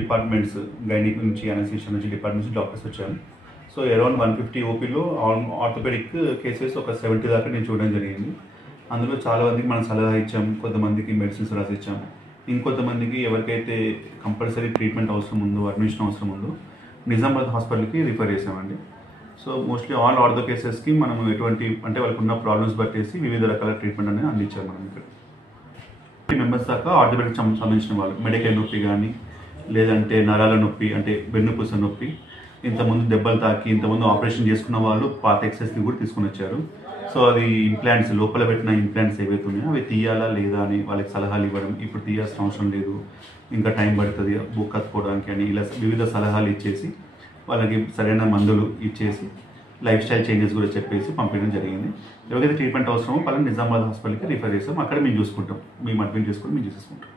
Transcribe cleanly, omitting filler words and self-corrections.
Departments gynaec నుంచి anaesthesia నుంచి departments doctors వచ్చారు. సో అరౌండ్ 150 ఓపీలో ఆర్థోపెడిక్ కేసెస్ ఒక 70 దాకా నేను చూడడం జరిగింది. అందులో చాలా మందికి మనం సలహా ఇచ్చాం, కొంతమందికి మెడిసిన్స్ రాసి ఇచ్చాం, ఇంకొంతమందికి ఎవరికైతే కంపల్సరీ ట్రీట్మెంట్ అవసరం ఉందో, అడ్మిషన్ అవసరం ఉందో నిజామాబాద్ హాస్పిటల్కి రిఫర్ చేసామండి. సో మోస్ట్లీ ఆల్ ఆర్థో కేసెస్కి మనం ఎటువంటి అంటే వాళ్ళకు ఉన్న ప్రాబ్లమ్స్ బట్టేసి వివిధ రకాల ట్రీట్మెంట్ అనేది అందించాం మనం ఇక్కడ. మెంబర్స్ దాకా ఆర్థోపెడిక్ సంబంధించిన వాళ్ళు మెడికల్ నొప్పి కానీ, లేదంటే నరాల నొప్పి అంటే వెన్నుపూస నొప్పి, ఇంతకుముందు దెబ్బలు తాకి ఇంతకుముందు ఆపరేషన్ చేసుకున్న వాళ్ళు పాత ఎక్సెస్ని కూడా తీసుకుని వచ్చారు. సో అది ఇంప్లాంట్స్ లోపల పెట్టిన ఇంప్లాంట్స్ ఏవైతే ఉన్నాయో అవి తీయాలా లేదా అని వాళ్ళకి సలహాలు ఇవ్వడం, ఇప్పుడు తీయాల్సిన అవసరం లేదు, ఇంకా టైం పడుతుంది బుక్ కత్తుకోవడానికి అని ఇలా వివిధ సలహాలు ఇచ్చేసి వాళ్ళకి సరైన మందులు ఇచ్చేసి లైఫ్ స్టైల్ చేంజెస్ కూడా చెప్పేసి పంపించడం జరిగింది. ఎవరికైతే ట్రీట్మెంట్ అవసరమో వాళ్ళని నిజామాబాద్ హాస్పిటల్కి రిఫర్ చేస్తాం, అక్కడ మేము చూసుకుంటాం, మేము అడ్మిట్ చేసుకుని మేము చూసుకుంటాం.